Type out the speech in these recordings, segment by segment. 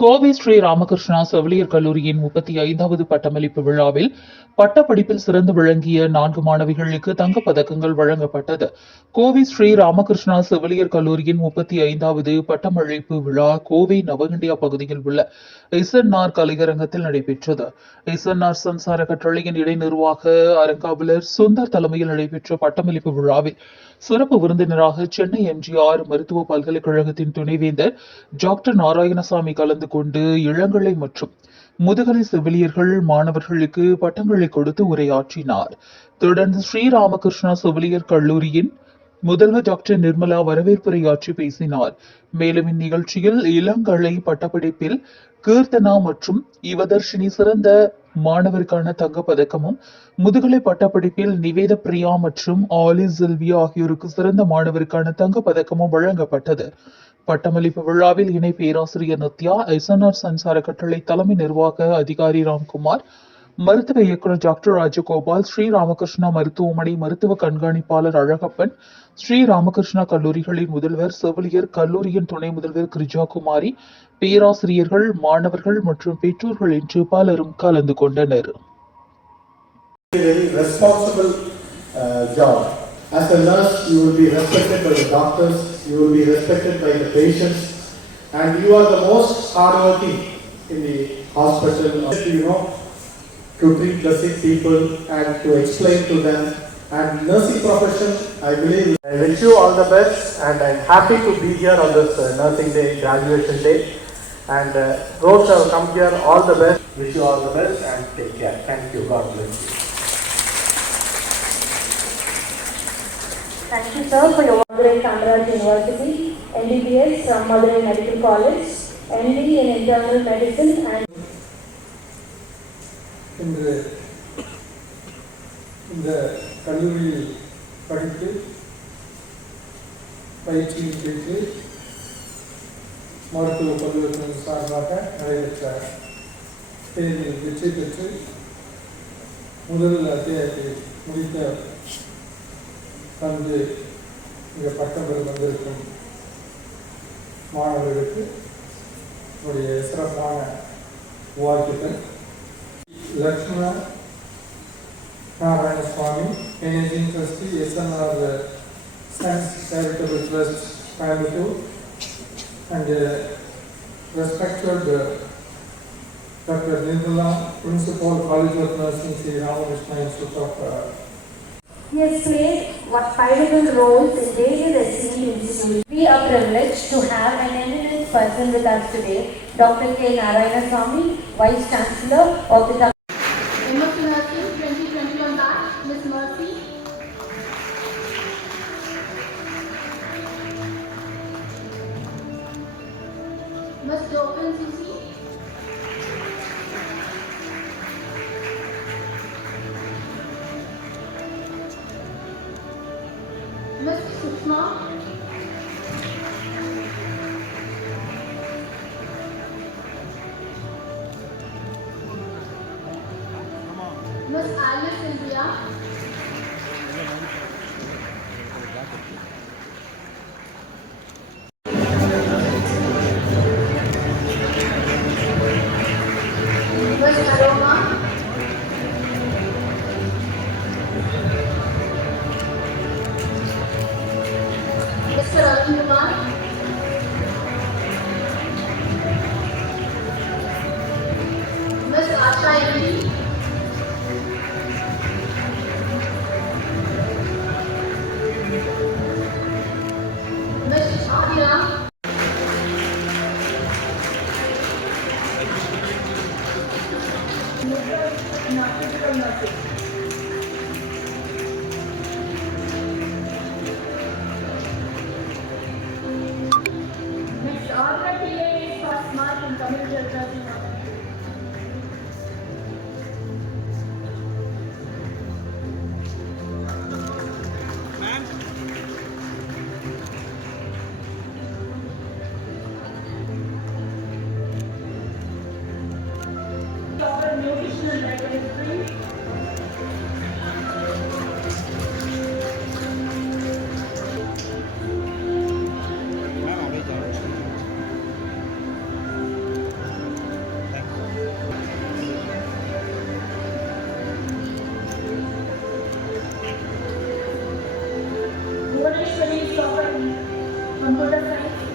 கோவை ஸ்ரீ ராமகிருஷ்ணா செவிலியர் கல்லூரியின் 35வது பட்டமளிப்பு விழாவில் பட்டப்படிப்பில் சிறந்து விளங்கிய 4 மாணவிகளுக்கு தங்கப் பதக்கங்கள் வழங்கப்பட்டது. கோவை ஸ்ரீ ராமகிருஷ்ணா செவிலியர் கல்லூரியின் 35வது பட்டமளிப்பு விழா கோவை நவஇந்தியா பகுதியில் உள்ள எஸ்என்ஆர் கலையரங்கத்தில் நடைபெற்றது. எஸ்என்ஆர் சன்சார கட்டளையின் இணை நிர்வாக அரங்காவலர் சுந்தர் தலைமையில் நடைபெற்ற பட்டமளிப்பு விழாவில் சிறப்பு விருந்தினராக சென்னை எம்ஜிஆர் மருத்துவ பல்கலைக்கழகத்தின் துணைவேந்தர் டாக்டர் நாராயணசாமி கலந்து கொண்டு இளங்கலை மற்றும் முதுகலை செவிலியர்கள் மாணவர்களுக்கு பட்டங்களை கொடுத்து உரையாற்றினார். தொடர்ந்து ஸ்ரீராமகிருஷ்ணா செவிலியர் கல்லூரியின் முதல்வர் டாக்டர் நிர்மலா வரவேற்புரையாற்றி பேசினார். மேலும் இந்நிகழ்ச்சியில் இளங்கலை பட்டப்படிப்பில் கீர்த்தனா மற்றும் யுவதர்ஷினி சிறந்த மாணவருக்கான தங்கப் பதக்கமும், முதுகலை பட்டப்படிப்பில் நிவேத பிரியா மற்றும் ஆலி சில்வியா ஆகியோருக்கு சிறந்த மாணவருக்கான தங்கப் பதக்கமும் வழங்கப்பட்டது. பட்டமளிப்பு விழாவில் இணை பேராசிரியர் நித்யா, எஸ்என்ஆர் சன்சார கட்டளை தலைமை நிர்வாக அதிகாரி ராம்குமார், மருத்துவ இயக்குநர் டாக்டர் ராஜகோபால், ஸ்ரீராமகிருஷ்ணா மருத்துவமனை மருத்துவ கண்காணிப்பாளர் அழகப்பன், ஸ்ரீராமகிருஷ்ணா கல்லூரிகளின் முதல்வர், செவிலியர் கல்லூரியின் துணை முதல்வர் கிரிஜாகுமாரி, பேராசிரியர்கள், மாணவர்கள் மற்றும் பெற்றோர்கள் என்று பலரும் கலந்து கொண்டனர். As a nurse, you will be respected by the doctors, you will be respected by the patients, and you are the most hardworking in the hospital. To treat the sick people and to explain to them. And nursing profession, I believe. I wish you all the best, and I'm happy to be here on this nursing day, graduation day. And those who have come here, all the best. Wish you all the best and take care. Thank you. God bless you. Thank you, sir, for your Madurai Kamaraj University, MBBS from Madurai Medical College, MD in Internal Medicine and இந்த கல்லூரியில் படித்து பயிற்சியில் பெற்று மருத்துவ கல்லூரியின் சார்பாக நடைபெற்ற தேர்வில் வெற்றி பெற்று முதல் அத்தியாயத்தை முடித்த தந்து இங்கே பட்டம் பெற வந்திருக்கும் மாணவர்களுக்கு என்னுடைய சிறப்பான வாழ்த்துக்கள். Lakshmana Narayanaswamy, managing trustee, SNR science charitable trust, Coimbatore, and respected Dr. Nirmala, Principal, College of Nursing, Sri Ramakrishna Institute of he has played pivotal roles in various esteemed institutions. We are privileged to have an eminent person with us today, Dr. K. Narayanaswamy, Vice Chancellor of the MSc Nursing 2021 batch, Ms. Mercy. Ms. Jovan CC. Ms. Sushma. Ms. Alice India. Ms. Aroma. Mr. Arun Kumar. Ms. Asha M.D. Ms. Shadira. Ms. Arna TA for Smart and Computer. Nutritional Biochemistry. computer science.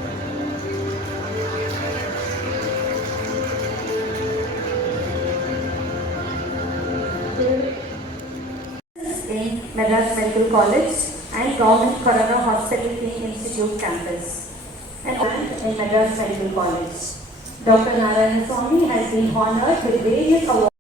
In Madras Medical College and Government Corona Hospital Institute campus and in Madras Medical College. Dr. Narayana Swamy has been honored with various awards.